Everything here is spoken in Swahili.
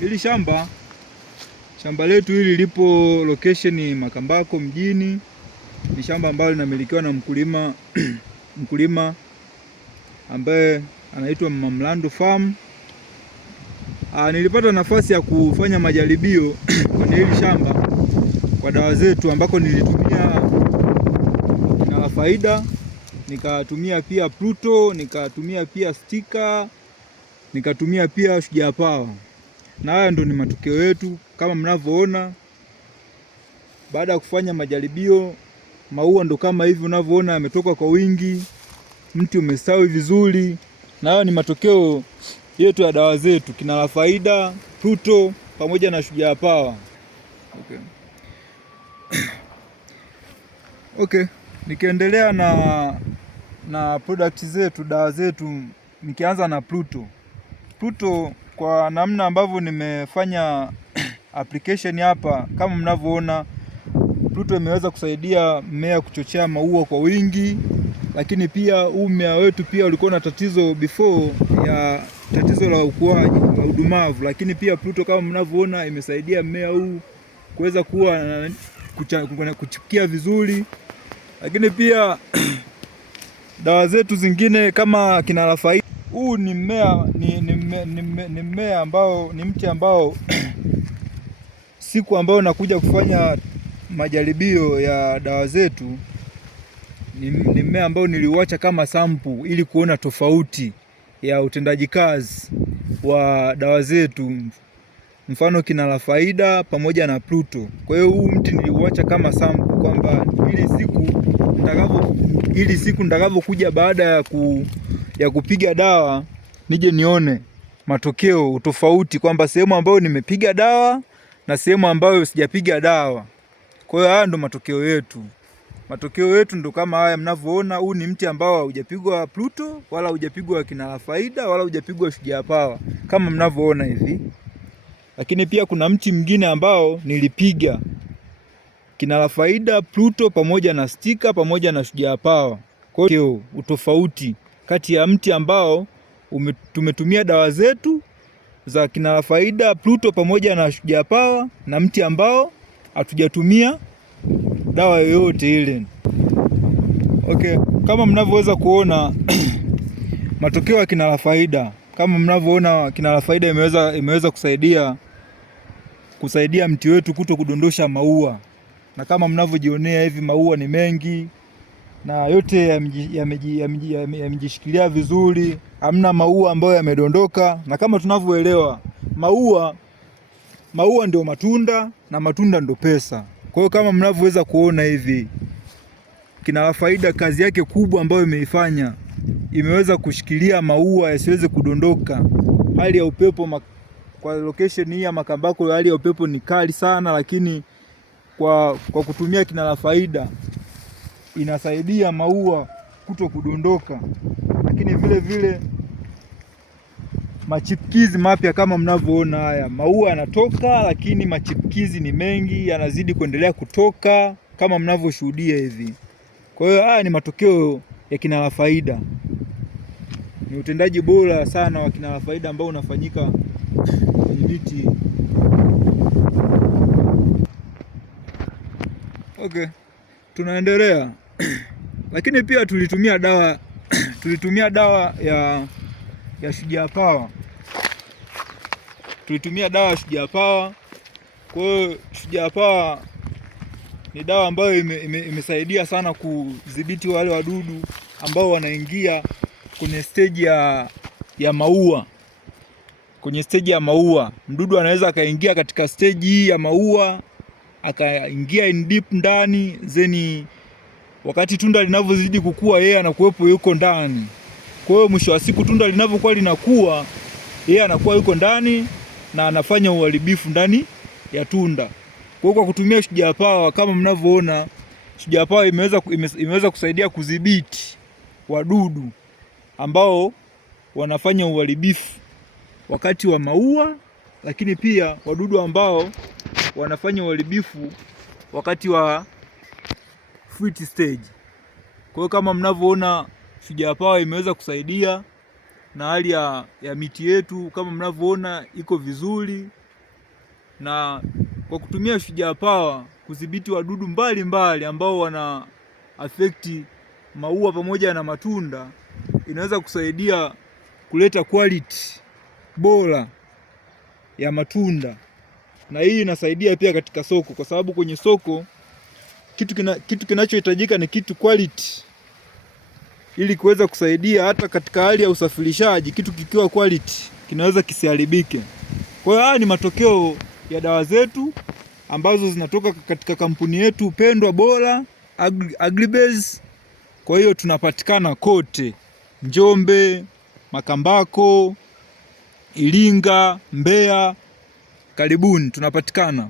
Hili shamba letu hili lipo location Makambako mjini. Ni shamba ambalo linamilikiwa na mkulima ambaye anaitwa Mamlando Farm. Nilipata nafasi ya kufanya majaribio kwenye hili shamba kwa dawa zetu, ambako nilitumia Kinara Faida, nikatumia pia Pluto, nikatumia pia Stika, nikatumia pia Shujaa Power. Na haya ndo ni matokeo yetu kama mnavyoona. Baada ya kufanya majaribio, maua ndo kama hivi unavyoona yametoka kwa wingi, mti umestawi vizuri. Na haya ni matokeo yetu ya dawa zetu Kinara Faida, Pluto pamoja na Shujaa Power. Okay. Nikiendelea na product zetu, dawa zetu, nikianza na Pluto. Pluto kwa namna ambavyo nimefanya application hapa, kama mnavyoona, Pluto imeweza kusaidia mmea kuchochea maua kwa wingi. Lakini pia huu mmea wetu pia ulikuwa na tatizo before ya tatizo la ukuaji la udumavu, lakini pia Pluto kama mnavyoona imesaidia mmea huu kuweza kuwa kuchipukia vizuri. Lakini pia dawa zetu zingine kama Kinara Faida, huu ni mmea ni mmea ambao ni mti ambao siku ambayo nakuja kufanya majaribio ya dawa zetu ni mmea ambao niliuacha kama sample ili kuona tofauti ya utendaji kazi wa dawa zetu, mfano Kinara Faida pamoja na Pluto. Kwa hiyo huu mti niliuacha kama sample kwamba ili siku nitakavyokuja baada ya kupiga dawa nije nione matokeo utofauti, kwamba sehemu ambayo nimepiga dawa na sehemu ambayo sijapiga dawa. Kwa hiyo haya ndo matokeo yetu. Matokeo yetu ndo kama haya mnavyoona. Huu ni mti ambao haujapigwa Pluto wala haujapigwa Kinara Faida wala haujapigwa Shujaa Power kama mnavyoona hivi. Lakini pia kuna mti mwingine ambao nilipiga Kinara Faida, Pluto pamoja na Stika pamoja na Shujaa Power. Kwa hiyo utofauti kati ya mti ambao tumetumia dawa zetu za Kinara Faida, Pluto pamoja na Shujaa Power na mti ambao hatujatumia dawa yoyote ile. Okay, kama mnavyoweza kuona matokeo ya Kinara Faida, kama mnavyoona Kinara Faida imeweza kusaidia mti wetu kuto kudondosha maua. Na kama mnavyojionea hivi maua ni mengi na yote yamejishikilia vizuri, hamna maua ambayo yamedondoka. Na kama tunavyoelewa maua ndio matunda na matunda ndio pesa. Kwa hiyo kama mnavyoweza kuona hivi, Kinara Faida kazi yake kubwa ambayo imeifanya, imeweza kushikilia maua yasiweze kudondoka. Hali ya upepo kwa location hii ya Makambako, hali ya upepo ni kali sana, lakini kwa kutumia Kinara Faida inasaidia maua kuto kudondoka. Lakini vile vile machipukizi mapya kama mnavyoona, haya maua yanatoka, lakini machipukizi ni mengi, yanazidi kuendelea kutoka kama mnavyoshuhudia hivi. Kwa hiyo haya ni matokeo ya Kinara Faida. Ni utendaji bora sana wa Kinara Faida ambao unafanyika kwenye miti. Okay, tunaendelea. Lakini pia tulitumia dawa ya Shujaa Power. Tulitumia dawa ya Shujaa Power. Kwa hiyo Shujaa Power ni dawa ambayo imesaidia sana kudhibiti wale wadudu ambao wanaingia kwenye stage ya maua. Kwenye stage ya maua, mdudu anaweza akaingia katika stage hii ya maua, akaingia in deep ndani, zeni wakati tunda linavyozidi kukua yeye anakuwepo yuko ndani. Kwa hiyo mwisho wa siku tunda linavyokuwa linakuwa, yeye anakuwa yuko ndani na anafanya uharibifu ndani ya tunda. Kwa hiyo kwa kutumia Shujaa Power kama mnavyoona, Shujaa Power imeweza kusaidia kudhibiti wadudu ambao wanafanya uharibifu wakati wa maua, lakini pia wadudu ambao wanafanya uharibifu wakati wa fruit stage. Kwa hiyo kama mnavyoona Shujaa Power imeweza kusaidia na hali ya miti yetu kama mnavyoona iko vizuri, na kwa kutumia Shujaa Power kudhibiti wadudu mbalimbali ambao wana affect maua pamoja na matunda, inaweza kusaidia kuleta quality bora ya matunda, na hii inasaidia pia katika soko, kwa sababu kwenye soko kitu kinachohitajika ni kitu quality, ili kuweza kusaidia hata katika hali ya usafirishaji. Kitu kikiwa quality kinaweza kisiharibike. Kwa hiyo haya ni matokeo ya dawa zetu ambazo zinatoka katika kampuni yetu pendwa bora Agribase. Kwa hiyo tunapatikana kote Njombe, Makambako, Iringa, Mbeya, karibuni tunapatikana.